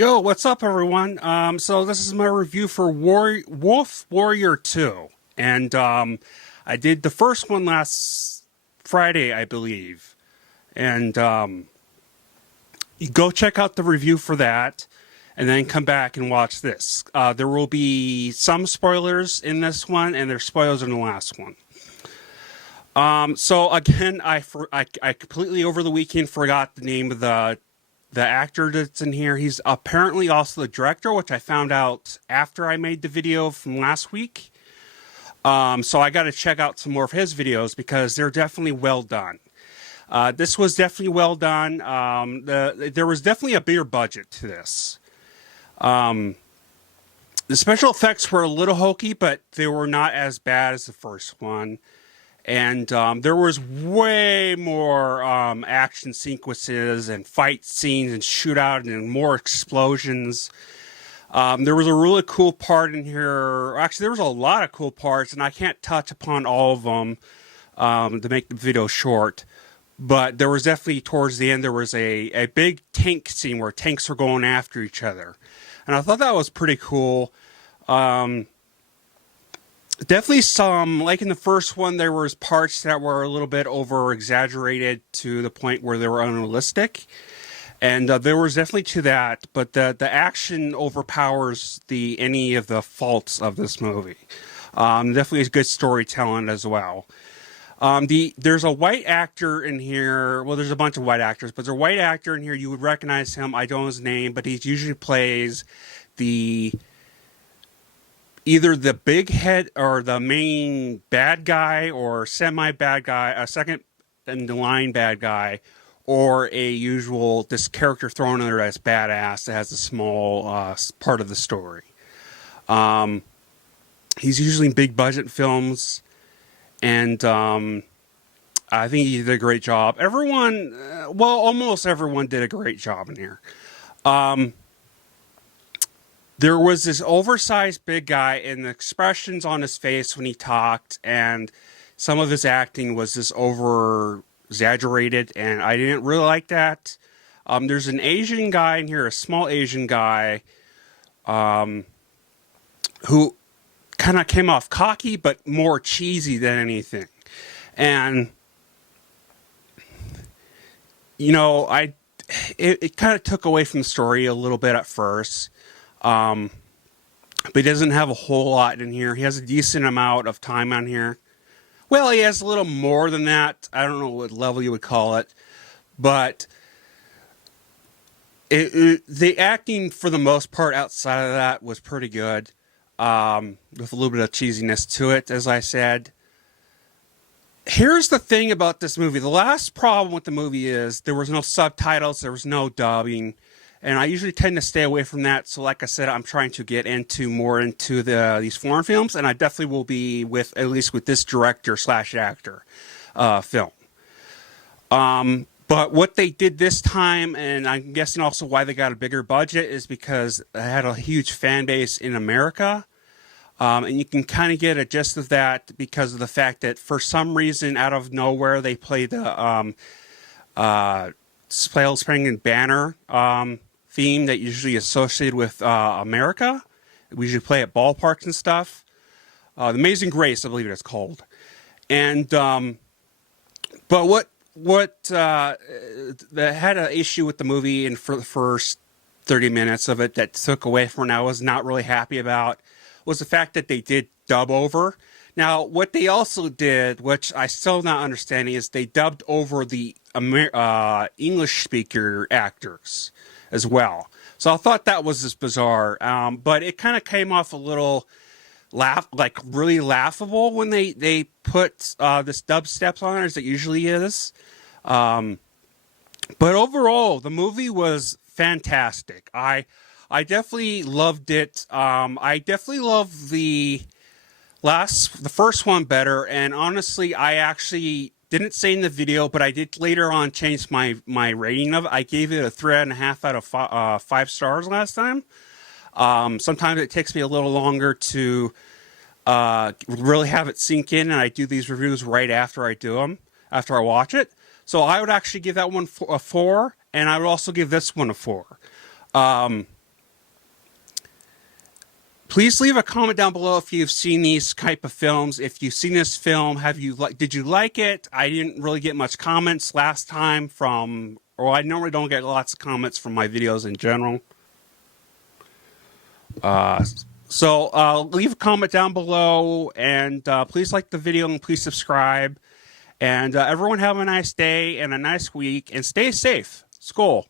Yo, what's up, everyone? So this is my review for Wolf Warrior 2, and I did the first one last Friday, I believe, and you go check out the review for that, and then come back and watch this. There will be some spoilers in this one, and there's spoilers in the last one. So again, I completely over the weekend forgot the name of the actor that's in here. He's apparently also the director, which I found out after I made the video from last week. So I got to check out some more of his videos because they're definitely well done. This was definitely well done. There was definitely a bigger budget to this. The special effects were a little hokey, but they were not as bad as the first one. And there was way more action sequences and fight scenes and shootout and more explosions. There was a really cool part in here. Actually, there was a lot of cool parts, and I can't touch upon all of them to make the video short. But there was definitely, towards the end, there was a big tank scene where tanks were going after each other. And I thought that was pretty cool. Definitely some, like in the first one, there was parts that were a little bit over exaggerated to the point where they were unrealistic. And there was definitely to that, but the action overpowers any of the faults of this movie. Definitely is good storytelling as well. There's a white actor in here. Well, there's a bunch of white actors, but there's a white actor in here. You would recognize him. I don't know his name, but he usually plays either the big head or the main bad guy or semi-bad guy, a second in the line bad guy, or this character thrown in there that's badass that has a small part of the story. He's usually in big budget films, and I think he did a great job. Everyone, well, almost everyone did a great job in here. There was this oversized big guy, and the expressions on his face when he talked and some of his acting was just over exaggerated, and I didn't really like that. There's an Asian guy in here, a small Asian guy, who kind of came off cocky but more cheesy than anything. And, you know, it kind of took away from the story a little bit at first. But he doesn't have a whole lot in here. He has a decent amount of time on here. Well, he has a little more than that. I don't know what level you would call it. But the acting, for the most part, outside of that, was pretty good. With a little bit of cheesiness to it, as I said. Here's the thing about this movie. The last problem with the movie is there was no subtitles. There was no dubbing. And I usually tend to stay away from that. So like I said, I'm trying to get more into these foreign films. And I definitely will be at least with this director / actor film. But what they did this time, and I'm guessing also why they got a bigger budget, is because it had a huge fan base in America. And you can kind of get a gist of that because of the fact that for some reason, out of nowhere, they played the Spangled Banner theme that usually associated with America. We usually play at ballparks and stuff. The Amazing Grace, I believe it's called. And but what that had an issue with the movie, and for the first 30 minutes of it that took away from it, I was not really happy about, was the fact that they did dub over. Now, what they also did, which I still not understanding, is they dubbed over the English speaker actors as well. So I thought that was just bizarre. But it kind of came off a little really laughable when they put this dubstep on it, as it usually is. But overall, the movie was fantastic. I definitely loved it. I definitely loved the first one better, and honestly, I actually didn't say in the video, but I did later on change my rating of it. I gave it a 3.5 out of 5 stars last time. Sometimes it takes me a little longer to really have it sink in, and I do these reviews right after I do them, after I watch it. So I would actually give that one a 4, and I would also give this one a 4. Please leave a comment down below if you've seen these type of films. If you've seen this film, did you like it? I didn't really get much comments last time I normally don't get lots of comments from my videos in general. So leave a comment down below, and please like the video and please subscribe. And everyone have a nice day and a nice week, and stay safe. Skål.